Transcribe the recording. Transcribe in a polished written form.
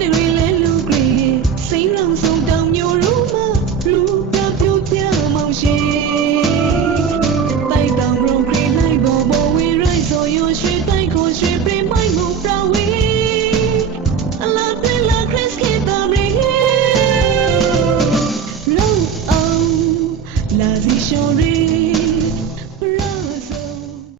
နေရီလဲလူဂရီစိတ်လုံးစုံတောင်မျိုးရူမလူပြပြပြမောင်ရှိတိုက်တောင်ရုံဂရီလိုက်ပေါ်ပေါ်ဝေးရိုက်ဆိုရွှေရွှေတိုက်ကိုရွှေပေးမိုက်မှုပရာဝေးအလားပြလာခရစ်ကေတာမရီလုံးအောင်လာစီရှော်ရီ